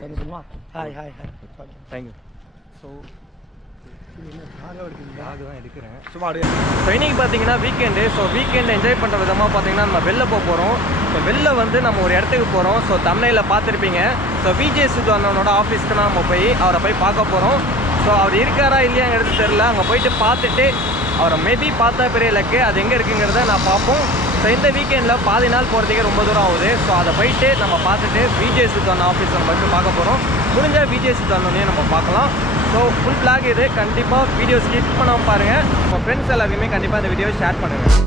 சந்தோஷமா hi hi hi thank you so எடுக்கிறேன். சும்மா அப்படியே. ஸோ இன்னைக்கு பார்த்தீங்கன்னா வீக்கெண்டு ஸோ வீக்கெண்ட் என்ஜாய் பண்ணுற விதமாக பார்த்தீங்கன்னா நம்ம வெளில போக போகிறோம் ஸோ வெளில வந்து நம்ம ஒரு இடத்துக்கு போகிறோம் ஸோ தமிழில் பார்த்துருப்பீங்க. ஸோ சித்து அண்ணனோட ஆஃபீஸ்க்கு நம்ம போய் அவரை போய் பார்க்க போகிறோம் ஸோ அவர் இருக்காரா இல்லையாங்கிறது தெரில அங்கே போயிட்டு பார்த்துட்டு அவரை மேபி பார்த்தா பெரிய இலக்கு அது எங்கே இருக்குங்கிறத நான் பார்ப்போம். ஸோ இந்த வீக்கெண்டில் பாதி நாள் போகிறதுக்கே ரொம்ப தூரம் ஆகுது. ஸோ அதை போயிட்டு நம்ம பார்த்துட்டு விஜய் சித்தான ஆஃபீஸ் நம்ம போய் பார்க்க போகிறோம் முடிஞ்சால் விஜய் சித்து நம்ம பார்க்கலாம். ஸோ ஃபுல் பிளாக் இது. கண்டிப்பாக வீடியோ ஸ்கிப் பண்ணாமல் பாருங்கள் உங்கள் ஃப்ரெண்ட்ஸ் எல்லாருக்குமே கண்டிப்பாக இந்த வீடியோ ஷேர் பண்ணுங்கள்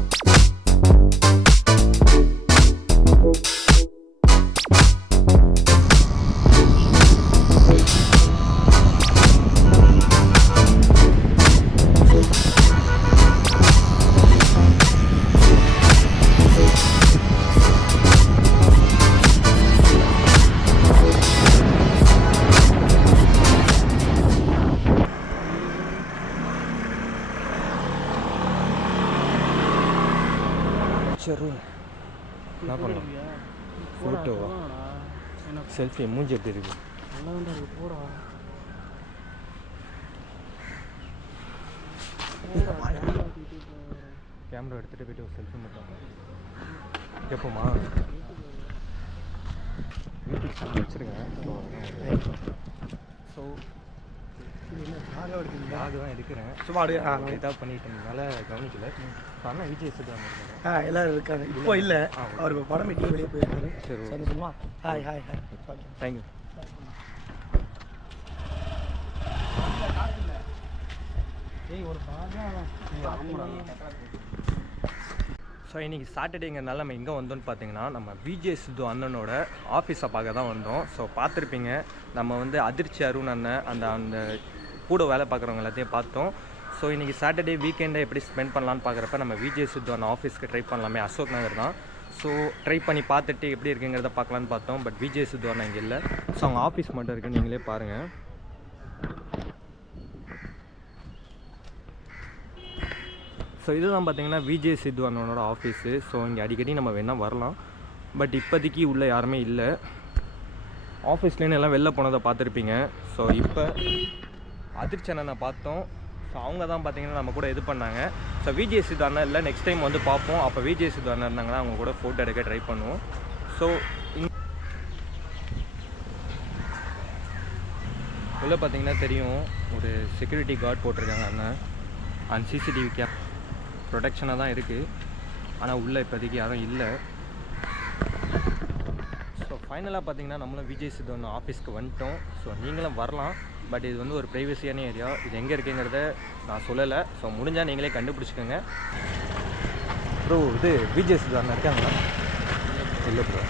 சரி. என்ன பண்ணலாம் ஃபோட்டோவா செல்ஃபி மூஞ்சி எப்படி இருக்கு? போடா. கேமரா எடுத்துகிட்டு போயிட்டு ஒரு செல்ஃபி மட்டும் எப்போமா யூடியூப் சேனல் ஸோ பேக் தான் எடுக்கிறேன். சும்மா அப்படியே இதாக பண்ணிட்டு இருந்ததுனால கவனிக்கல அண்ணா விஜய் சித்து இருக்காங்க ஆ எல்லாரும் இருக்காங்க. இப்போ இல்லை. அவர் படம் வெளியே போயிருக்காரு. சரி. சந்தோஷமா? ஹாய் ஹாய் ஹாய் தேங்க்யூ ஏய் ஒரு ஸோ இன்றைக்கி சாட்டர்டேங்கிறனால நம்ம எங்கே வந்தோம்னு பார்த்தீங்கன்னா நம்ம விஜய் சித்து அண்ணனோட ஆஃபீஸை பார்க்க தான் வந்தோம். ஸோ பார்த்துருப்பீங்க. நம்ம வந்து அதிர்ச்சி அருண் அண்ணன் அந்த அந்த கூட வேலை பார்க்குறவங்க எல்லாத்தையும் பார்த்தோம். ஸோ இன்றைக்கி சாட்டர்டே வீக்கெண்டை எப்படி ஸ்பெண்ட் பண்ணலான்னு பார்க்குறப்ப நம்ம விஜய் சித்வான் ஆஃபீஸ்க்கு ட்ரை பண்ணலாமே. அசோக் நகர் தான். ஸோ ட்ரை பண்ணி பார்த்துட்டு எப்படி இருக்குங்கிறத பார்க்கலான்னு பார்த்தோம். பட் விஜய் சித்வான் இங்கே இல்லை. ஸோ அவங்க ஆஃபீஸ் மட்டும் இருக்குது நீங்களே பாருங்கள் ஸோ இதுதான் பார்த்தீங்கன்னா விஜய் சித்வானோட ஆஃபீஸு ஸோ இங்கே அடிக்கடி நம்ம வேணால் வரலாம். பட் இப்போதைக்கு உள்ளே யாருமே இல்லை. ஆஃபீஸ்லேருந்து எல்லாம் வெளில போனதை பார்த்துருப்பீங்க. ஸோ இப்போ அதிர்ச்சி அண்ணனை பார்த்தோம். ஸோ அவங்க தான் பார்த்தீங்கன்னா நம்ம கூட இது பண்ணாங்க. ஸோ விஜேசி சித்து இல்லை நெக்ஸ்ட் டைம் வந்து பார்ப்போம். அப்போ விஜேசி சித்து இருந்தாங்கன்னா அவங்க கூட ஃபோட்டோ எடுக்க ட்ரை பண்ணுவோம். ஸோ உள்ளே பார்த்தீங்கன்னா தெரியும். ஒரு செக்யூரிட்டி கார்டு போட்டிருக்காங்க அண்ணன் அண்ட் சிசிடிவி கேப் ப்ரொடெக்ஷனாக தான் இருக்குது ஆனால் உள்ளே இப்போதைக்கு யாரும் இல்லை. ஸோ ஃபைனலாக பார்த்தீங்கன்னா நம்மளும் விஜய் சித்து ஆஃபீஸ்க்கு வந்துட்டோம். ஸோ நீங்களும் வரலாம். பட் இது வந்து ஒரு ப்ரைவசியான ஏரியா இது எங்கே இருக்குங்கிறத நான் சொல்லலை. ஸோ முடிஞ்சால் நீங்களே கண்டுபிடிச்சிக்கோங்க. ப்ரோ இது பிஜிஎஸ் தானே இருக்காங்களா? இல்லை ப்ரோ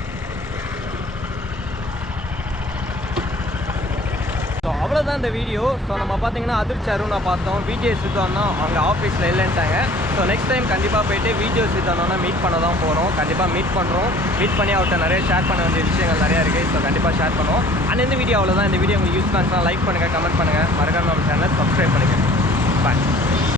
தான் இந்த வீடியோ ஸோ நம்ம பார்த்தீங்கன்னா அதிர்ச்சி அருணா பார்த்தோம். விஜே சித்து அவங்க ஆஃபீஸில் இல்லைன்ட்டாங்க. ஸோ நெக்ஸ்ட் டைம் கண்டிப்பாக போயிட்டு வீடியோ சுத்தானோன்னா மீட் பண்ண தான் போகிறோம் கண்டிப்பாக மீட் பண்ணுறோம் மீட் பண்ணி அவர்கிட்ட நிறைய ஷேர் பண்ண வேண்டிய விஷயங்கள் நிறையா இருக்குது ஸோ கண்டிப்பாக ஷேர் பண்ணுவோம். அண்ட் இந்த வீடியோ அவ்வளோதான் இந்த வீடியோ உங்களுக்கு யூஸ் பண்ணா லைக் பண்ணுங்கள் கமெண்ட் பண்ணுங்கள் மறக்காம நம்ம சேனல் சப்ஸ்கிரைப் பண்ணுங்கள் பாய்